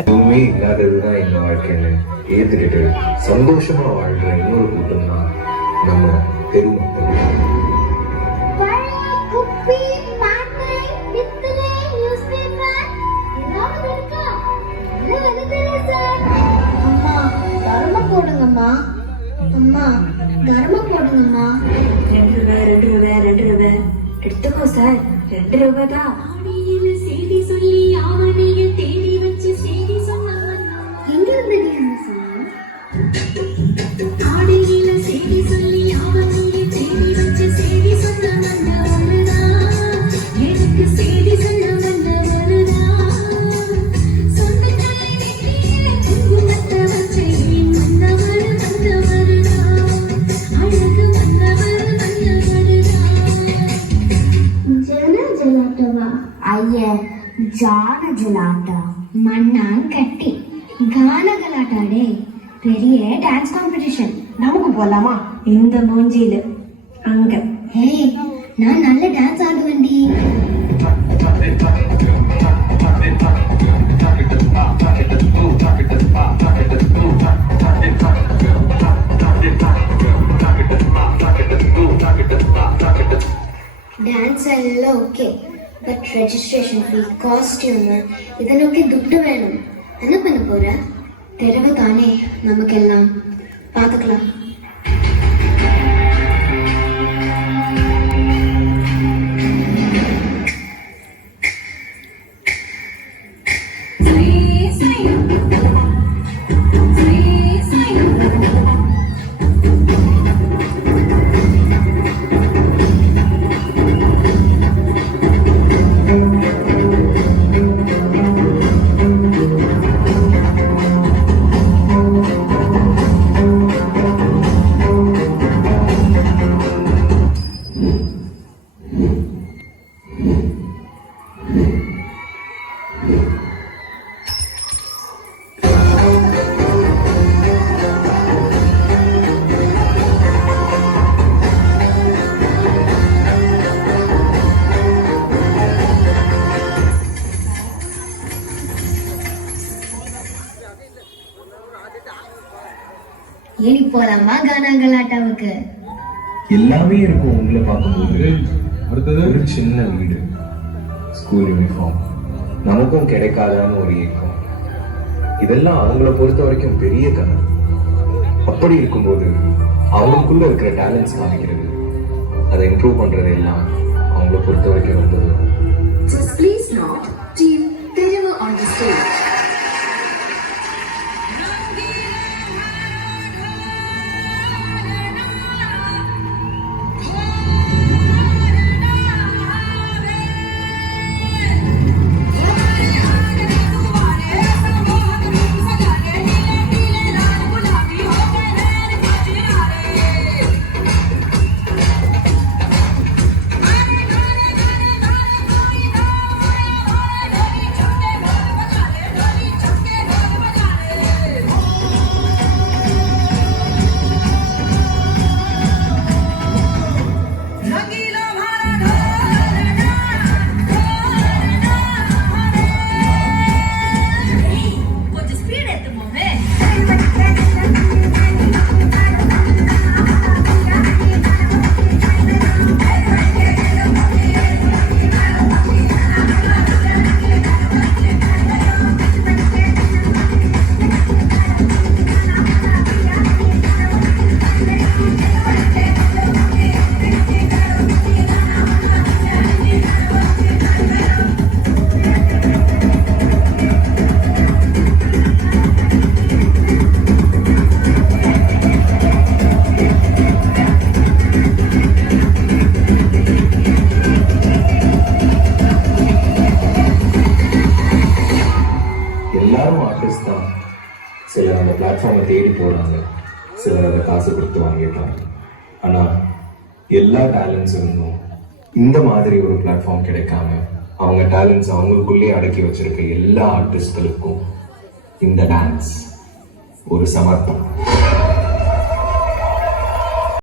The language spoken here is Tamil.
எதுவுமே இல்லாததுதான் இந்த வாழ்க்கைன்னு ஏத்துக்கிட்டு சந்தோஷமா வாழ்ற இன்னொரு கூட்டம் தான் நம்ம தெரு மக்கள். போடுங்கம்மா அம்மா, தர்மம் போடுங்கம்மா. 2 ரூபாய் எடுத்துக்கோ சார். 2 ரூபாய் தான். செய்தி சொல்லி ஆவணியில் தேடி வச்சு செய்தி சொன்னவன் எங்க இருந்து நீ என்ன சொன்ன? ஆடியில செய்தி சொல்லி ஆவணியில் தேடி வச்சு செய்தி சொன்னவன் ஒருதான். எனக்கு செய்தி சொன்ன வந்தவருதான். சொந்தக்காரை நெற்றியில குங்குமத்தை வச்சு வந்தவர் வந்தவருதான். அழகு வந்தவர் வந்தவருதான். ஜன ஜலாட்டவா? ஐய, ஜான ஜலாட்டா மண்ணாங்கட்டி கானகலாட்டாடே. பெரிய டான்ஸ் காம்படிஷன். நமக்கு போலாமா? இந்த மூஞ்சியில அங்க. ஏய், நான் நல்ல டான்ஸ் ஆடுவேன்டி. டான்ஸ் எல்லாம் okay, but registration fee, costume இதனொക്കെ துட்டு வேணும். என்ன பண்ண போற? தெருவு தானே நமக்கெல்லாம், பார்த்துக்கலாம். ஏறி போலாமா கானாகலாட்டாவுக்கு? எல்லாமே இருக்கும் உங்களை பார்க்கும்போது. அடுத்தது ஒரு சின்ன வீடு, ஸ்கூல் யூனிஃபார்ம், நமக்கும் கிடைக்காதான்னு ஒரு ஏக்கம். இதெல்லாம் அவங்கள பொறுத்த வரைக்கும் பெரிய கனவு. அப்படி இருக்கும்போது அவங்களுக்குள்ள இருக்கிற டேலண்ட்ஸ் காமிக்கிறது, அதை இம்ப்ரூவ் பண்றது எல்லாம் அவங்கள பொறுத்த வரைக்கும் ரொம்ப தூரம். Just please note, team Telugu on the stage. எல்லாரும் ஆர்டிஸ்ட் தான். சிலர் அந்த பிளாட்ஃபார்மை தேடி போகிறாங்க, சிலர் அதை காசு கொடுத்து வாங்கிடுறாங்க. ஆனால் எல்லா டேலண்ட்ஸ் இருந்தும் இந்த மாதிரி ஒரு பிளாட்ஃபார்ம் கிடைக்காம அவங்க டேலண்ட்ஸ் அவங்களுக்குள்ளேயே அடக்கி வச்சிருக்க எல்லா ஆர்டிஸ்ட்களுக்கும் இந்த டான்ஸ் ஒரு சமர்ப்பணம்.